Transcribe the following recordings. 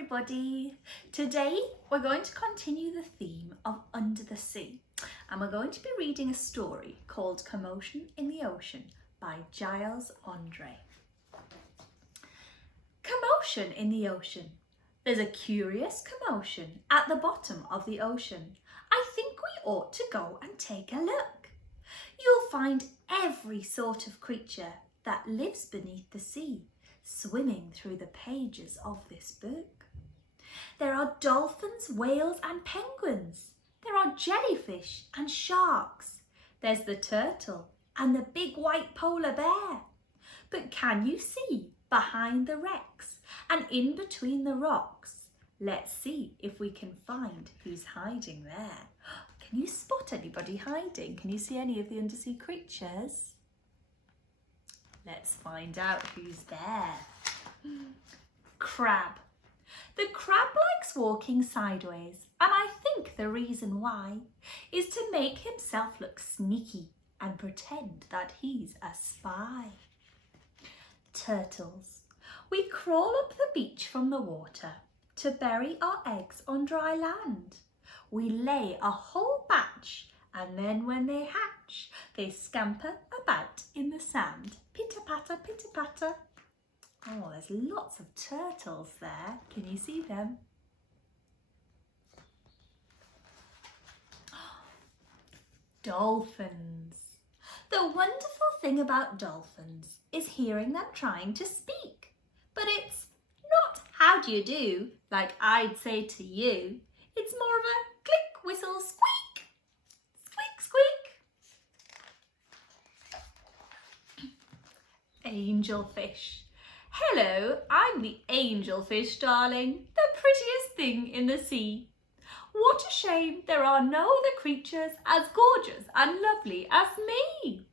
everybody. Today we're going to continue the theme of Under the Sea and we're going to be reading a story called Commotion in the Ocean by Giles Andreae. Commotion in the ocean. There's a curious commotion at the bottom of the ocean. I think we ought to go and take a look. You'll find every sort of creature that lives beneath the sea swimming through the pages of this book. There are dolphins, whales and penguins. There are jellyfish and sharks. There's the turtle and the big white polar bear. But can you see behind the wrecks and in between the rocks? Let's see if we can find who's hiding there. Can you spot anybody hiding? Can you see any of the undersea creatures? Let's find out who's there. Crab. The crab likes walking sideways, and I think the reason why is to make himself look sneaky and pretend that he's a spy. Turtles. We crawl up the beach from the water to bury our eggs on dry land. We lay a whole batch, and then when they hatch, they scamper about in the sand. Pitter-patter, pitter-patter. Oh, there's lots of turtles there. Can you see them? Dolphins. The wonderful thing about dolphins is hearing them trying to speak. But it's not how do you do, like I'd say to you. It's more of a click, whistle, squeak. Squeak, squeak. Angelfish. Hello, I'm the angelfish, darling, the prettiest thing in the sea. What a shame there are no other creatures as gorgeous and lovely as me.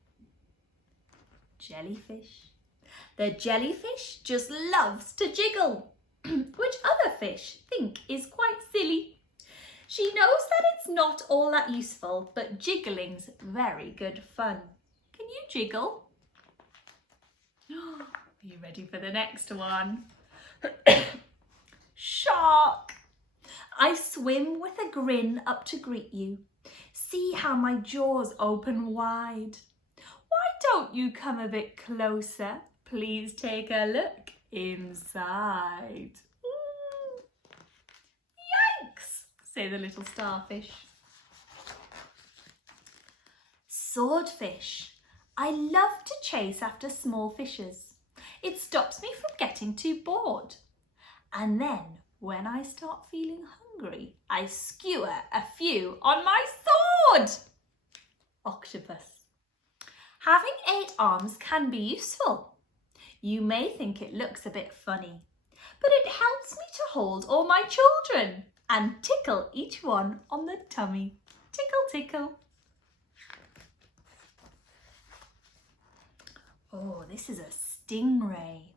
Jellyfish. The jellyfish just loves to jiggle, which other fish think is quite silly. She knows that it's not all that useful, but jiggling's very good fun. Can you jiggle? Are you ready for the next one? Shark. I swim with a grin up to greet you. See how my jaws open wide. Why don't you come a bit closer? Please take a look inside. Ooh. Yikes, say the little starfish. Swordfish. I love to chase after small fishes. It stops me from getting too bored. And then when I start feeling hungry, I skewer a few on my sword. Octopus. Having 8 arms can be useful. You may think it looks a bit funny, but it helps me to hold all my children and tickle each one on the tummy. Tickle, tickle. Oh, this is a stingray.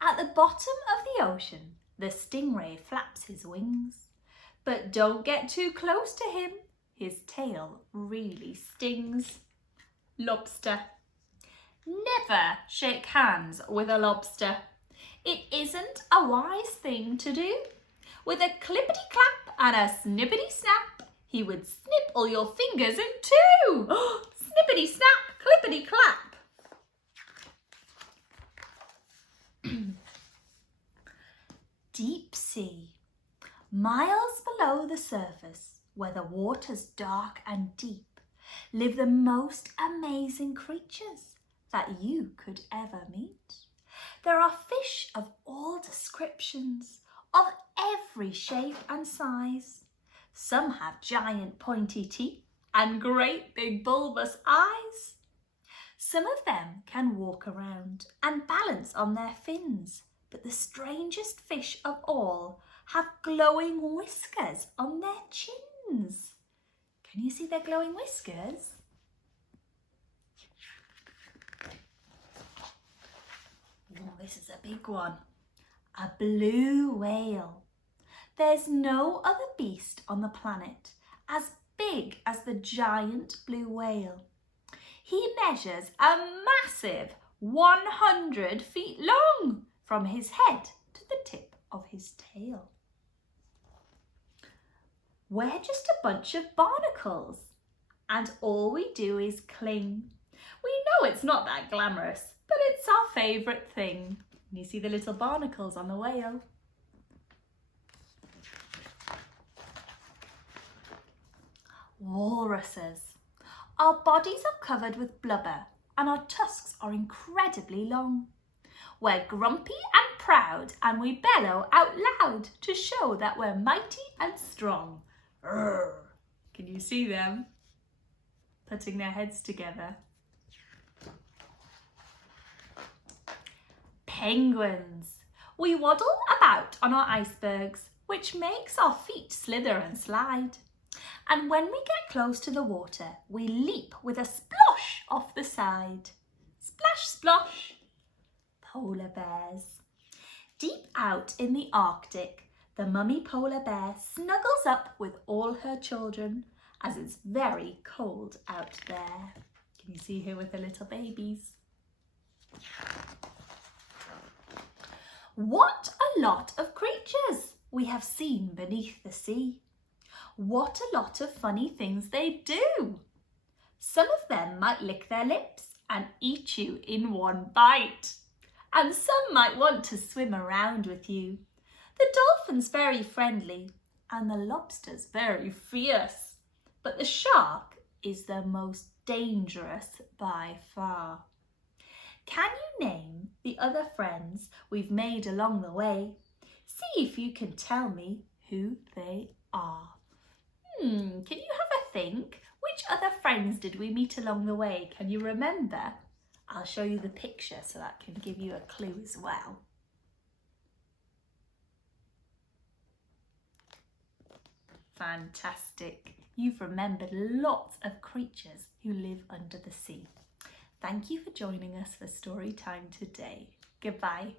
At the bottom of the ocean, the stingray flaps his wings. But don't get too close to him. His tail really stings. Lobster. Never shake hands with a lobster. It isn't a wise thing to do. With a clippity-clap and a snippity-snap, he would snip all your fingers in two. Snippity-snap, clippity-clap. Deep sea. Miles below the surface, where the water's dark and deep, live the most amazing creatures that you could ever meet. There are fish of all descriptions, of every shape and size. Some have giant pointy teeth and great big bulbous eyes. Some of them can walk around and balance on their fins. But the strangest fish of all have glowing whiskers on their chins. Can you see their glowing whiskers? Oh, this is a big one. A blue whale. There's no other beast on the planet as big as the giant blue whale. He measures a massive 100 feet long from his head to the tip of his tail. tail. We're just a bunch of barnacles, and all we do is cling. We know it's not that glamorous, but it's our favourite thing. You see the little barnacles on the whale. Walruses. Our bodies are covered with blubber and our tusks are incredibly long. We're grumpy and proud and we bellow out loud to show that we're mighty and strong. Urgh. Can you see them putting their heads together? Penguins. We waddle about on our icebergs, which makes our feet slither and slide. And when we get close to the water, we leap with a splosh off the side. Splash, splosh. Polar bears. Deep out in the Arctic, the mummy polar bear snuggles up with all her children as it's very cold out there. Can you see her with her little babies? What a lot of creatures we have seen beneath the sea. What a lot of funny things they do. Some of them might lick their lips and eat you in one bite. And some might want to swim around with you. The dolphin's very friendly and the lobster's very fierce. But the shark is the most dangerous by far. Can you name the other friends we've made along the way? See if you can tell me who they are. Can you have a think? Which other friends did we meet along the way? Can you remember? I'll show you the picture so that can give you a clue as well. Fantastic. You've remembered lots of creatures who live under the sea. Thank you for joining us for story time today. Goodbye.